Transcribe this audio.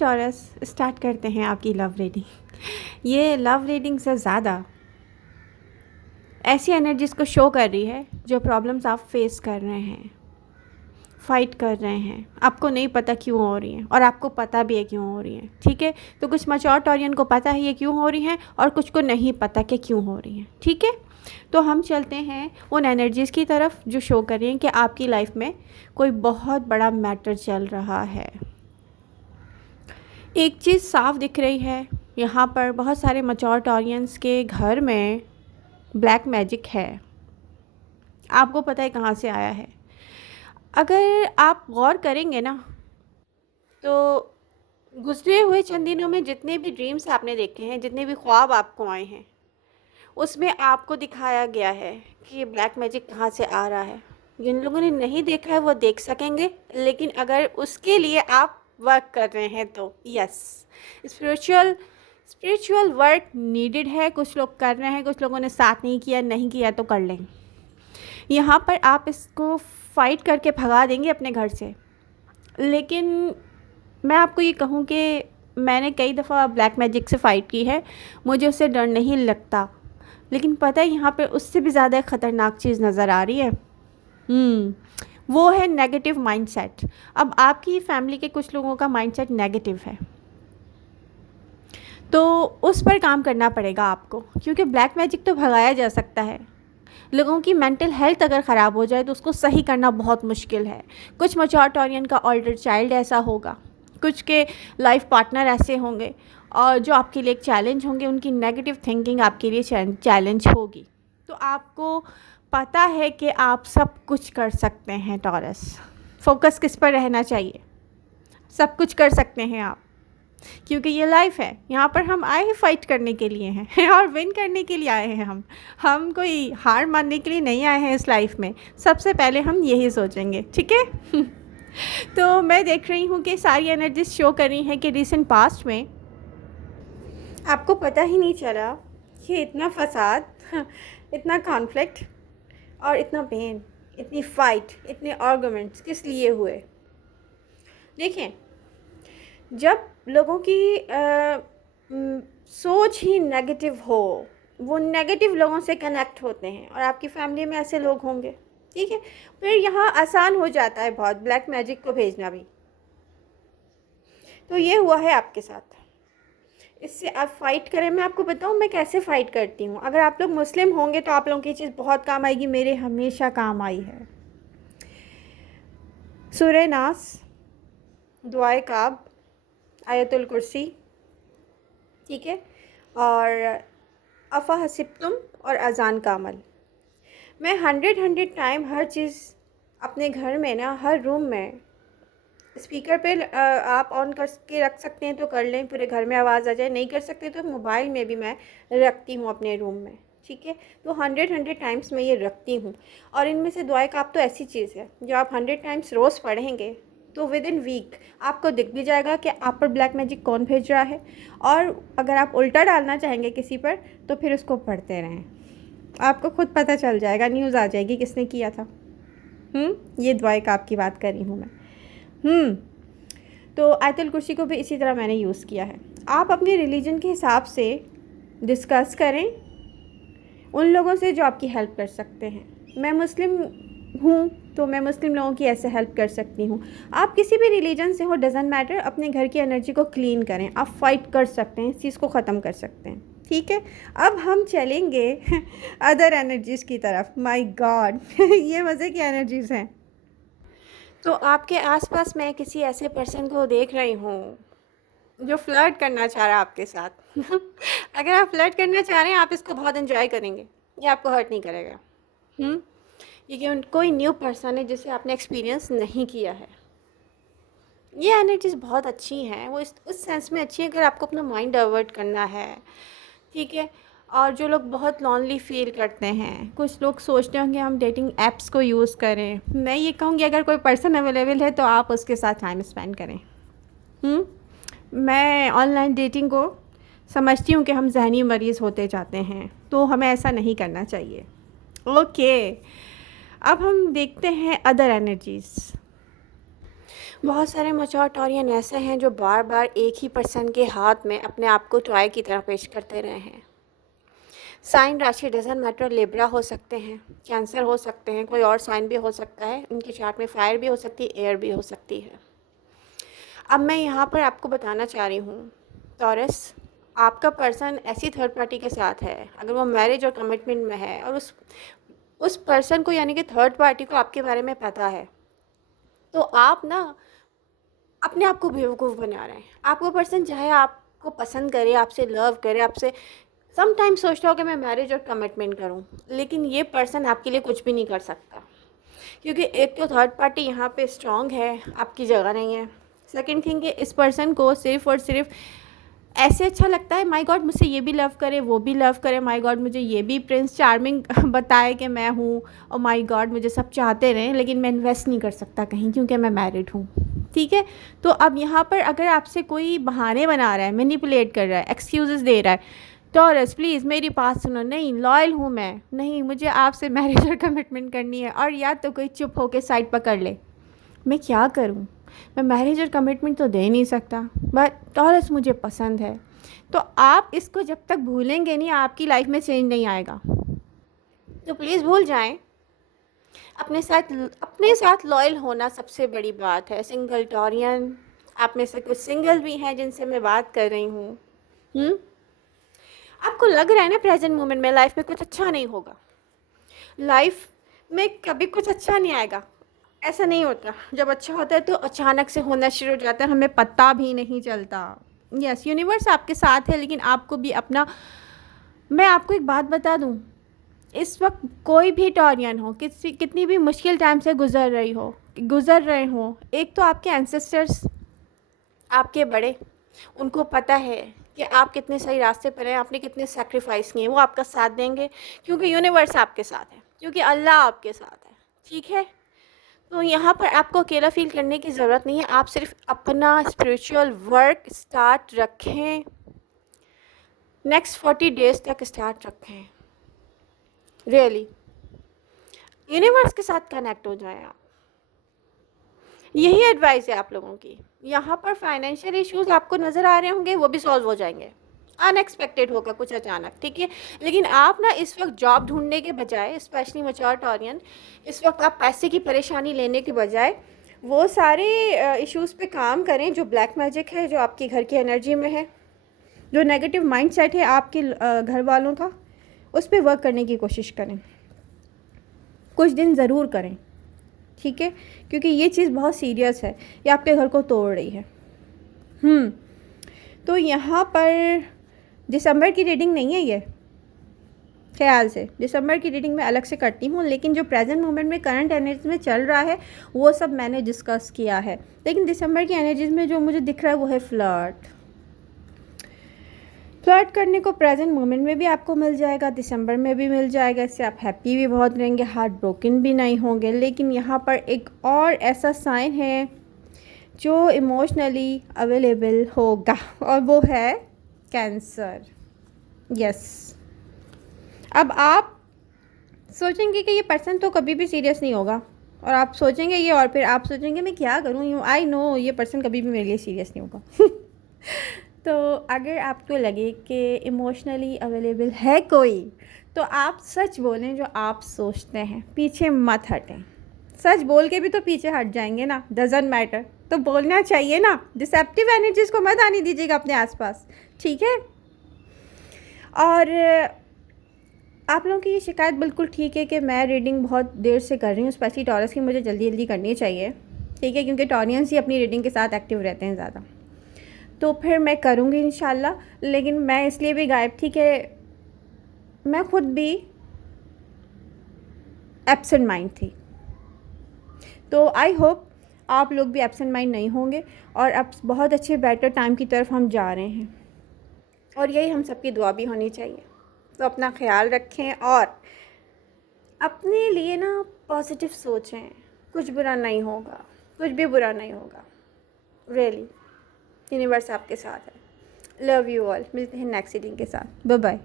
Taurus, start करते हैं आपकी लव रीडिंग। ये लव रीडिंग से ज़्यादा ऐसी एनर्जीज़ को शो कर रही है जो प्रॉब्लम्स आप फेस कर रहे हैं, फाइट कर रहे हैं, आपको नहीं पता क्यों हो रही हैं और आपको पता भी है क्यों हो रही हैं। ठीक है, तो कुछ मैच्योर टॉरियन को पता है ये क्यों हो रही हैं और कुछ को नहीं पता कि क्यों हो रही हैं। ठीक है, तो हम चलते हैं उन एनर्जीज़ की तरफ जो शो कर रही हैं कि आपकी लाइफ में कोई बहुत बड़ा मैटर चल रहा है। एक चीज़ साफ दिख रही है, यहाँ पर बहुत सारे मैच्योर टॉरियंस के घर में ब्लैक मैजिक है। आपको पता है कहाँ से आया है। अगर आप गौर करेंगे ना, तो गुजरे हुए चंद दिनों में जितने भी ड्रीम्स आपने देखे हैं, जितने भी ख्वाब आपको आए हैं, उसमें आपको दिखाया गया है कि ये ब्लैक मैजिक कहाँ से आ रहा है। जिन लोगों ने नहीं देखा है वो देख सकेंगे, लेकिन अगर उसके लिए आप वर्क कर रहे हैं तो यस, स्पिरिचुअल वर्क नीडेड है। कुछ लोग कर रहे हैं, कुछ लोगों ने साथ नहीं किया तो कर लें। यहाँ पर आप इसको फाइट करके भगा देंगे अपने घर से। लेकिन मैं आपको ये कहूँ कि मैंने कई दफ़ा ब्लैक मैजिक से फ़ाइट की है, मुझे उससे डर नहीं लगता। लेकिन पता है यहाँ पे उससे भी ज़्यादा ख़तरनाक चीज़ नज़र आ रही है। वो है नेगेटिव माइंडसेट। अब आपकी फैमिली के कुछ लोगों का माइंडसेट नेगेटिव है, तो उस पर काम करना पड़ेगा आपको, क्योंकि ब्लैक मैजिक तो भगाया जा सकता है। लोगों की मेंटल हेल्थ अगर ख़राब हो जाए तो उसको सही करना बहुत मुश्किल है। कुछ मैच्योर टॉरियन का ऑल्डर चाइल्ड ऐसा होगा, कुछ के लाइफ पार्टनर ऐसे होंगे और जो आपके लिए एक चैलेंज होंगे, उनकी नेगेटिव थिंकिंग आपके लिए चैलेंज होगी। तो आपको पता है कि आप सब कुछ कर सकते हैं टॉरस। फोकस किस पर रहना चाहिए? सब कुछ कर सकते हैं आप, क्योंकि ये लाइफ है। यहाँ पर हम आए हैं फाइट करने के लिए हैं और विन करने के लिए आए हैं। हम कोई हार मानने के लिए नहीं आए हैं इस लाइफ में। सबसे पहले हम यही सोचेंगे, ठीक है। तो मैं देख रही हूँ कि सारी एनर्जीज शो कर रही हैं कि रिसेंट पास्ट में आपको पता ही नहीं चला कि इतना फसाद, इतना कॉन्फ्लिक्ट और इतना पेन, इतनी फ़ाइट, इतने आर्गुमेंट्स किस लिए हुए। देखें, जब लोगों की सोच ही नेगेटिव हो, वो नेगेटिव लोगों से कनेक्ट होते हैं और आपकी फैमिली में ऐसे लोग होंगे, ठीक है। फिर यहाँ आसान हो जाता है बहुत ब्लैक मैजिक को भेजना भी। तो ये हुआ है आपके साथ, इससे आप फ़ाइट करें। मैं आपको बताऊँ मैं कैसे फ़ाइट करती हूँ। अगर आप लोग मुस्लिम होंगे तो आप लोगों की चीज़ बहुत काम आएगी, मेरे हमेशा काम आई है। सूरह नास, दुआए काब, आयतुल कुर्सी, ठीक है, और अफ़ा हसिब्तुम और अज़ान का अमल। मैं 100 टाइम हर चीज़ अपने घर में ना, हर रूम में स्पीकर पे आप ऑन करके रख सकते हैं तो कर लें, पूरे घर में आवाज़ आ जाए। नहीं कर सकते तो मोबाइल में भी मैं रखती हूँ अपने रूम में, ठीक है। तो 100 टाइम्स मैं ये रखती हूँ। और इनमें से दुआए काब तो ऐसी चीज़ है जो आप 100 टाइम्स रोज़ पढ़ेंगे तो विद इन वीक आपको दिख भी जाएगा कि आप पर ब्लैक मैजिक कौन भेज रहा है। और अगर आप उल्टा डालना चाहेंगे किसी पर तो फिर उसको पढ़ते रहें, आपको खुद पता चल जाएगा, न्यूज़ आ जाएगी किसने किया था। ये दुआए काब की बात कर रही हूँ मैं। तो आयतुल कुर्सी को भी इसी तरह मैंने यूज़ किया है। आप अपने रिलीजन के हिसाब से डिस्कस करें उन लोगों से जो आपकी हेल्प कर सकते हैं। मैं मुस्लिम हूँ तो मैं मुस्लिम लोगों की ऐसे हेल्प कर सकती हूँ। आप किसी भी रिलीजन से हो, डजेंट मैटर, अपने घर की एनर्जी को क्लीन करें। आप फाइट कर सकते हैं, इस चीज़ को ख़त्म कर सकते हैं, ठीक है। अब हम चलेंगे अदर एनर्जीज़ की तरफ। माय गॉड ये मज़े की एनर्जीज़ हैं। तो आपके आसपास मैं किसी ऐसे पर्सन को देख रही हूँ जो फ्लर्ट करना चाह रहा है आपके साथ। अगर आप फ्लर्ट करना चाह रहे हैं, आप इसको बहुत एंजॉय करेंगे, ये आपको हर्ट नहीं करेगा। ये कोई न्यू पर्सन है जिसे आपने एक्सपीरियंस नहीं किया है। ये एनर्जीज बहुत अच्छी हैं, वो उस सेंस में अच्छी है अगर आपको अपना माइंड डाइवर्ट करना है, ठीक है। और जो लोग बहुत लॉनली फील करते हैं, कुछ लोग सोचते होंगे हम डेटिंग ऐप्स को यूज़ करें, मैं ये कहूँगी अगर कोई पर्सन अवेलेबल है तो आप उसके साथ टाइम स्पेंड करें। मैं ऑनलाइन डेटिंग को समझती हूँ कि हम जहनी मरीज़ होते जाते हैं, तो हमें ऐसा नहीं करना चाहिए। ओके, अब हम देखते हैं अदर एनर्जीज़। बहुत सारे मैच्योर टॉरियन ऐसे हैं जो बार बार एक ही पर्सन के हाथ में अपने आप को टॉय की तरह पेश करते रहे हैं। साइन राशि डजंट मैटर, लिब्रा हो सकते हैं, कैंसर हो सकते हैं, कोई और साइन भी हो सकता है, उनकी चार्ट में फायर भी हो सकती है, एयर भी हो सकती है। अब मैं यहाँ पर आपको बताना चाह रही हूँ टॉरस, आपका पर्सन ऐसी थर्ड पार्टी के साथ है, अगर वो मैरिज और कमिटमेंट में है और उस पर्सन को यानी कि थर्ड पार्टी को आपके बारे में पता है, तो आप ना अपने आप को बेवकूफ़ बना रहे हैं। आपको पर्सन चाहे आपको पसंद करे, आपसे लव करे, आपसे समटाइम्स सोचता हो कि मैं मैरिज और कमिटमेंट करूं, लेकिन ये पर्सन आपके लिए कुछ भी नहीं कर सकता, क्योंकि एक तो थर्ड पार्टी यहाँ पे स्ट्रांग है, आपकी जगह नहीं है। सेकंड थिंग कि इस पर्सन को सिर्फ़ और सिर्फ ऐसे अच्छा लगता है, माय गॉड मुझसे ये भी लव करे, वो भी लव करे, माय गॉड मुझे ये भी प्रिंस चार्मिंग बताए कि मैं हूँ, और माय गॉड मुझे सब चाहते रहें, लेकिन मैं इन्वेस्ट नहीं कर सकता कहीं क्योंकि मैं मैरिड हूँ। ठीक है, तो अब यहाँ पर अगर आपसे कोई बहाने बना रहा है, मैनिपुलेट कर रहा है, एक्सक्यूज़ेस दे रहा है, टॉरस प्लीज़ मेरी बात सुनो, नहीं लॉयल हूँ मैं, नहीं मुझे आपसे मैरिज और कमिटमेंट करनी है, और या तो कोई चुप होकर साइड पकड़ ले। मैं क्या करूँ, मैं मैरिज और कमिटमेंट तो दे नहीं सकता, बट टॉरस मुझे पसंद है। तो आप इसको जब तक भूलेंगे नहीं, आपकी लाइफ में चेंज नहीं आएगा। तो प्लीज़ भूल जाएं। अपने साथ लॉयल होना सबसे बड़ी बात है। सिंगल टॉरियन, आप में से कुछ सिंगल भी हैं जिनसे मैं बात कर रही हूँ। आपको लग रहा है ना प्रेजेंट मोमेंट में लाइफ में कुछ अच्छा नहीं होगा, लाइफ में कभी कुछ अच्छा नहीं आएगा, ऐसा नहीं होता। जब अच्छा होता है तो अचानक से होना शुरू हो जाता है, हमें पता भी नहीं चलता। यस, यूनिवर्स आपके साथ है, लेकिन आपको भी अपना, मैं आपको एक बात बता दूं, इस वक्त कोई भी टॉरियन हो, कितनी भी मुश्किल टाइम से गुज़र रहे हो, एक तो आपके एंसेस्टर्स, आपके बड़े, उनको पता है कि आप कितने सही रास्ते पर हैं, आपने कितने सेक्रीफाइस किए, वो आपका साथ देंगे, क्योंकि यूनिवर्स आपके साथ है, क्योंकि अल्लाह आपके साथ है। ठीक है, तो यहाँ पर आपको अकेला फील करने की ज़रूरत नहीं है, आप सिर्फ अपना स्पिरिचुअल वर्क स्टार्ट रखें, नेक्स्ट 40 डेज़ तक स्टार्ट रखें, रियली यूनिवर्स के साथ कनेक्ट हो जाएं आप। यही एडवाइस है आप लोगों की। यहाँ पर फाइनेंशियल इश्यूज आपको नज़र आ रहे होंगे, वो भी सॉल्व हो जाएंगे, अनएक्सपेक्टेड होगा कुछ अचानक। ठीक है, लेकिन आप ना इस वक्त जॉब ढूंढने के बजाय, स्पेशली मैच्योर टॉरियन, इस वक्त आप पैसे की परेशानी लेने के बजाय वो सारे इश्यूज़ पे काम करें जो ब्लैक मैजिक है, जो आपकी घर की एनर्जी में है, जो नेगेटिव माइंडसेट है आपके घर वालों का, उस पर वर्क करने की कोशिश करें, कुछ दिन ज़रूर करें। ठीक है, क्योंकि ये चीज़ बहुत सीरियस है, ये आपके घर को तोड़ रही है। तो यहाँ पर दिसंबर की रीडिंग नहीं है ये, ख्याल से दिसंबर की रीडिंग मैं अलग से करती हूँ, लेकिन जो प्रेजेंट मोमेंट में करंट एनर्जीज में चल रहा है वो सब मैंने डिस्कस किया है। लेकिन दिसंबर की एनर्जीज में जो मुझे दिख रहा है वो है फ्लर्ट करने को प्रेजेंट मोमेंट में भी आपको मिल जाएगा, दिसंबर में भी मिल जाएगा, इससे आप हैप्पी भी बहुत रहेंगे, हार्ट ब्रोकन भी नहीं होंगे। लेकिन यहाँ पर एक और ऐसा साइन है जो इमोशनली अवेलेबल होगा, और वो है कैंसर। यस, अब आप सोचेंगे कि ये पर्सन तो कभी भी सीरियस नहीं होगा, और आप सोचेंगे ये, और फिर आप सोचेंगे मैं क्या करूँ, आई नो ये पर्सन कभी भी मेरे लिए सीरियस नहीं होगा। तो अगर आपको लगे कि इमोशनली अवेलेबल है कोई, तो आप सच बोलें जो आप सोचते हैं, पीछे मत हटें। सच बोल के भी तो पीछे हट जाएंगे ना, डजंट मैटर, तो बोलना चाहिए ना। डिसेप्टिव एनर्जीज़ को मत आने दीजिएगा अपने आसपास, ठीक है। और आप लोगों की ये शिकायत बिल्कुल ठीक है कि मैं रीडिंग बहुत देर से कर रही हूँ, स्पेशली टॉरस की मुझे जल्दी जल्दी करनी चाहिए, ठीक है, क्योंकि टॉरियंस ही अपनी रीडिंग के साथ एक्टिव रहते हैं ज़्यादा। तो फिर मैं करूँगी इंशाल्लाह, लेकिन मैं इसलिए भी गायब थी कि मैं खुद भी एब्सेंट माइंड थी। तो आई होप आप लोग भी एब्सेंट माइंड नहीं होंगे, और अब बहुत अच्छे बेटर टाइम की तरफ हम जा रहे हैं, और यही हम सबकी दुआ भी होनी चाहिए। तो अपना ख्याल रखें और अपने लिए ना पॉजिटिव सोचें, कुछ बुरा नहीं होगा, कुछ भी बुरा नहीं होगा, रियली यूनिवर्स आपके साथ है। लव यू ऑल, मिलते हैं नेक्स्ट रीडिंग के साथ, बाय बाय।